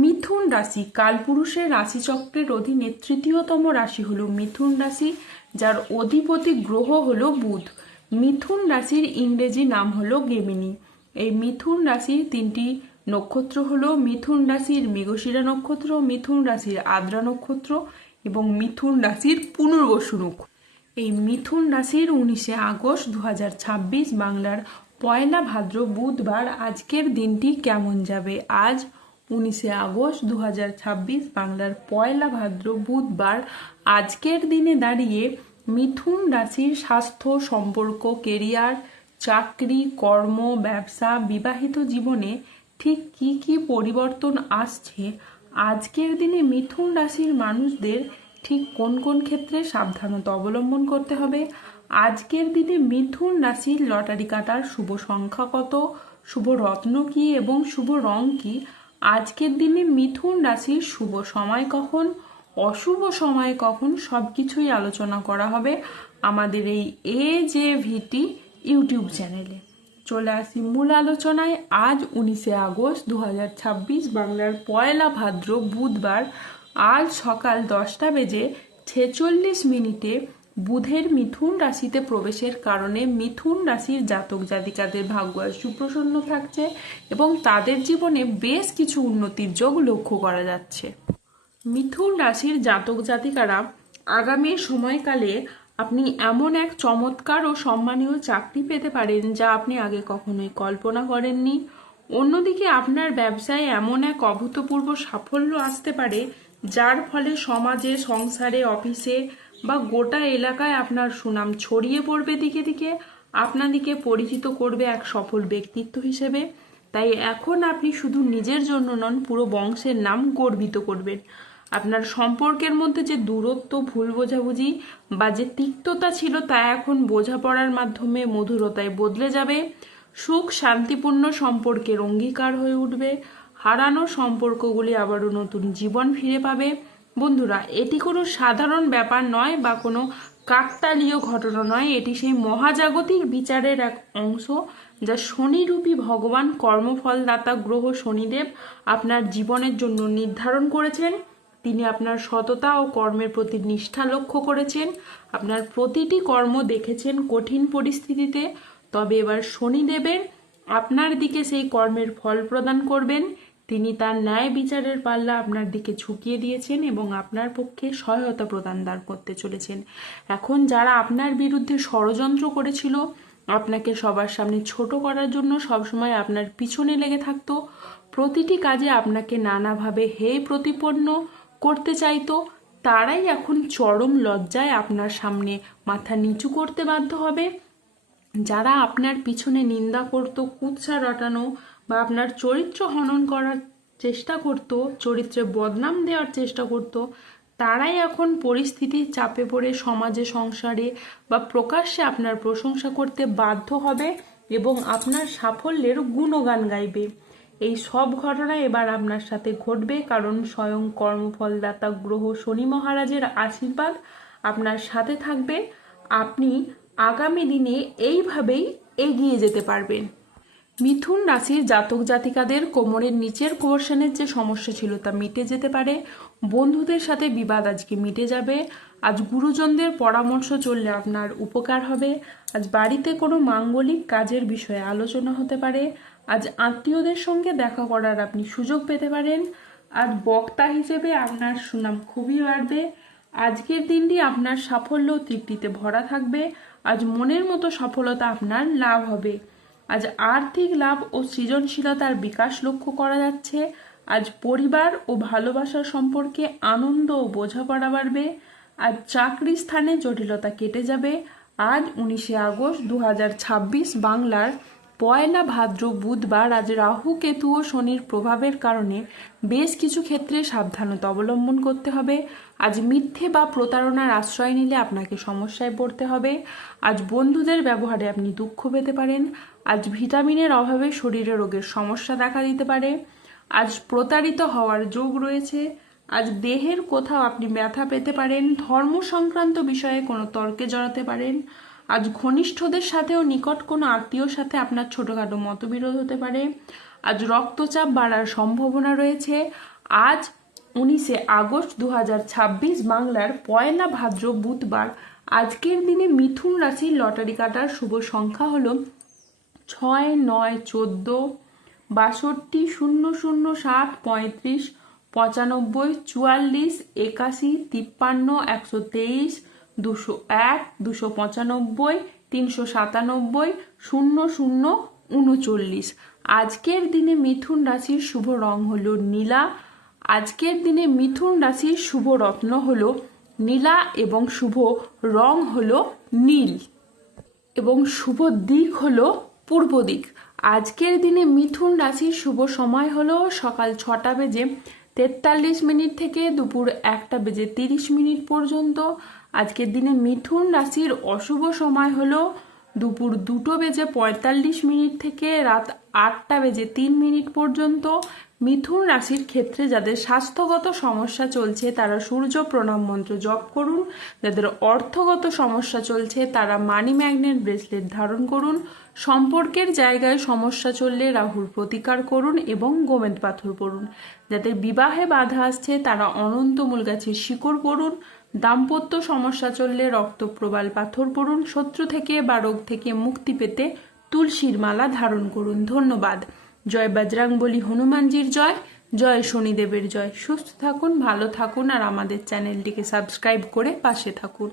মিথুন রাশি কালপুরুষের রাশিচক্রের অধীনে তৃতীয়তম রাশি হলো মিথুন রাশি, যার অধিপতি গ্রহ হলো বুধ। মিথুন রাশির ইংরেজি নাম হলো গেমিনি। এই মিথুন রাশির তিনটি নক্ষত্র হলো মিথুন রাশির মৃগশিরা নক্ষত্র, মিথুন রাশির আদ্রা নক্ষত্র এবং মিথুন রাশির পুনর্বসু নক্ষত্র। এই মিথুন রাশির 19শে আগস্ট 2026 বাংলার পয়লা ভাদ্র বুধবার আজকের দিনটি কেমন যাবে? আজ 19শে আগস্ট 2026 বাংলার পয়লা ভাদ্র বুধবার আজকের দিনে দাঁড়িয়ে মিথুন রাশির স্বাস্থ্য, সম্পর্ক, কেরিয়ার, চাকরি, কর্ম, ব্যবসা, বিবাহিত জীবনে ঠিক কি কি পরিবর্তন আসছে, আজকের দিনে মিথুন রাশির মানুষদের ঠিক কোন কোন ক্ষেত্রে সাবধানতা অবলম্বন করতে হবে, আজকের দিনে মিথুন রাশির লটারি কাটার শুভ সংখ্যা কত, শুভ রত্ন কি এবং শুভ রং কি, আজকের দিনে মিথুন রাশির শুভ সময় কখন, অশুভ সময় কখন, সবকিছুই আলোচনা করা হবে আমাদের এই AJVT ইউটিউব চ্যানেলে। চলে আসি মূল আলোচনায়। আজ 19শে আগস্ট 2026 বাংলার পয়লা ভাদ্র বুধবার আজ সকাল 10:46 বুধের মিথুন রাশিতে প্রবেশের কারণে মিথুন রাশির জাতক জাতিকাদের ভাগ্য আজ সুপ্রসন্ন থাকছে এবং তাদের জীবনে বেশ কিছু উন্নতির যোগ লক্ষ্য করা যাচ্ছে। মিথুন রাশির জাতক জাতিকারা আগামী সময়কালে আপনি এমন এক চমৎকার ও সম্মানীয় চাকরি পেতে পারেন যা আপনি আগে কখনোই কল্পনা করেননি। অন্যদিকে আপনার ব্যবসায় এমন এক অভূতপূর্ব সাফল্য আসতে পারে যার ফলে সমাজে, সংসারে, অফিসে বা গোটা এলাকায় আপনার সুনাম ছড়িয়ে পড়বে দিকে দিকে, আপনাদিকে পরিচিত করবে এক সফল ব্যক্তিত্ব হিসেবে। তাই এখন আপনি শুধু নিজের জন্য নন, পুরো বংশের নাম গর্বিত করবেন। আপনার সম্পর্কের মধ্যে যে দূরত্ব, ভুল বোঝাবুঝি বা যে তিক্ততা ছিল তা এখন বোঝাপড়ার মাধ্যমে মধুরতায় বদলে যাবে। সুখ শান্তিপূর্ণ সম্পর্কের অঙ্গীকার হয়ে উঠবে। হারানো সম্পর্কগুলি আবারও নতুন জীবন ফিরে পাবে। বন্ধুরা, এটি কোনো সাধারণ ব্যাপার নয় বা কোনো কাকতালীয় ঘটনা নয়, এটি সেই মহাজাগতিক বিচারের এক অংশ যা শনিরূপী ভগবান, কর্মফলদাতা গ্রহ শনিদেব আপনার জীবনের জন্য নির্ধারণ করেছেন। তিনি আপনার সততা ও কর্মের প্রতি নিষ্ঠা লক্ষ্য করেছেন, আপনার প্রতিটি কর্ম দেখেছেন কঠিন পরিস্থিতিতে। তবে এবার শনিদেবের আপনার দিকে সেই কর্মের ফল প্রদান করবেন। তিনি তার ন্যায় বিচারের পাল্লা আপনার দিকে ঝুঁকিয়ে দিয়েছেন এবং আপনার পক্ষে সহায়তা প্রদান করতে চলেছেন। এখন যারা আপনার বিরুদ্ধে ষড়যন্ত্র করেছিল, আপনাকে সবার সামনে ছোট করার জন্য সবসময় আপনার পিছনে লেগে থাকতো, প্রতিটি কাজে আপনাকে নানাভাবে হেয় প্রতিপন্ন করতে চাইতো, তারাই এখন চরম লজ্জায় আপনার সামনে মাথা নিচু করতে বাধ্য হবে। যারা আপনার পিছনে নিন্দা করত, কুৎসা রটানো বা আপনার চরিত্র হনন করার চেষ্টা করত, চরিত্রে বদনাম দেওয়ার চেষ্টা করত, তারাই এখন পরিস্থিতির চাপে পড়ে সমাজে, সংসারে বা প্রকাশ্যে আপনার প্রশংসা করতে বাধ্য হবে এবং আপনার সাফল্যের গুণগান গাইবে। এই সব ঘটনা এবার আপনার সাথে ঘটবে, কারণ স্বয়ং কর্মফলদাতা গ্রহ শনি মহারাজের আশীর্বাদ আপনার সাথে থাকবে। আপনি আগামী দিনে এইভাবেই এগিয়ে যেতে পারবেন। মিথুন রাশির জাতক জাতিকাদের কোমরের নিচের পোর্শনের যে সমস্যা ছিল তা মিটে যেতে পারে। বন্ধুদের সাথে বিবাদ আজকে মিটে যাবে। আজ গুরুজনদের পরামর্শ চললে আপনার উপকার হবে। আজ বাড়িতে কোনো মাঙ্গলিক কাজের বিষয়ে আলোচনা হতে পারে। আজ আত্মীয়দের সঙ্গে দেখা করার আপনি সুযোগ পেতে পারেন। আজ বক্তা হিসেবে আপনার সুনাম খুবই বাড়বে। আজকের দিনটি আপনার সাফল্য ও তৃপ্তিতে ভরা থাকবে। আজ মনের মতো সফলতা আপনার লাভ হবে। আজ আর্থিক লাভ ও সৃজনশীলতার বিকাশ লক্ষ্য করা যাচ্ছে। আজ পরিবার ও ভালোবাসার সম্পর্কে আনন্দ ও বোঝাপড়া বাড়বে। আজ চাকরি স্থানে জটিলতা কেটে যাবে। আজ 19শে আগস্ট 2026 বাংলার পয়লা ভাদ্র বুধবার আজ রাহু, কেতু ও শনির প্রভাবের কারণে বেশ কিছু ক্ষেত্রে সাবধানতা অবলম্বন করতে হবে। আজ মিথ্যে বা প্রতারণার আশ্রয় নিলে আপনাকে সমস্যায় পড়তে হবে। আজ বন্ধুদের ব্যবহারে আপনি দুঃখ পেতে পারেন। আজ ভিটামিনের অভাবে শরীরে রোগের সমস্যা দেখা দিতে পারে। আজ প্রতারিত হওয়ার যোগ রয়েছে। আজ দেহের কোথাও আপনি ব্যথা পেতে পারেন। ধর্ম সংক্রান্ত বিষয়ে কোনো তর্কে জড়াতে পারেন। আজ ঘনিষ্ঠদের সাথেও নিকট কোনো আত্মীয়র সাথে আপনার ছোটখাটো মতবিরোধ হতে পারে। আজ রক্তচাপ বাড়ার সম্ভাবনা রয়েছে। আজ 19শে আগস্ট 2026 বাংলার পয়লা ভাদ্র বুধবার। আজকের দিনে মিথুন রাশির লটারি কাটার শুভ সংখ্যা হলো 6, 9, 14, 62, 0, 0, 7, 35, 95, 44, 81, 53, 123, 201, 295, 397, 00, 39। আজকের দিনে মিথুন রাশির শুভ রং হলো নীলা। আজকের দিনে মিথুন রাশির শুভ রত্ন হলো নীলা এবং শুভ রং হলো নীল এবং শুভ দিক হলো পূর্ব দিক। আজকের দিনে মিথুন রাশির শুভ সময় হলো সকাল 6টা বেজে 43 মিনিট থেকে দুপুর 1টা বেজে 30 মিনিট পর্যন্ত। আজকের দিনে মিথুন রাশির অশুভ সময় হলো দুপুর 2টো বেজে 45 মিনিট থেকে রাত 8টা বেজে 3 মিনিট পর্যন্ত। মিথুন রাশির ক্ষেত্রে যাদের স্বাস্থ্যগত সমস্যা চলছে তারা সূর্য প্রণাম মন্ত্র জপ করুন। যাদের অর্থগত সমস্যা চলছে তারা মানি ম্যাগনেট ব্রেসলেট ধারণ করুন। সম্পর্কের জায়গায় সমস্যা চললে রাহুর প্রতিকার করুন এবং গোমেদ পাথর পড়ুন। যাদের বিবাহে বাধা আসছে তারা অনন্ত মূল গাছের শিকড় পড়ুন। দাম্পত্য সমস্যা চললে রক্তপ্রবাল পাথর পড়ুন। শত্রু থেকে বা রোগ থেকে মুক্তি পেতে তুলসীর মালা ধারণ করুন। ধন্যবাদ। জয় বজরংবলী হনুমানজির জয়, জয় শনিদেবের জয়। সুস্থ থাকুন, ভালো থাকুন আর আমাদের চ্যানেলটিকে সাবস্ক্রাইব করে পাশে থাকুন।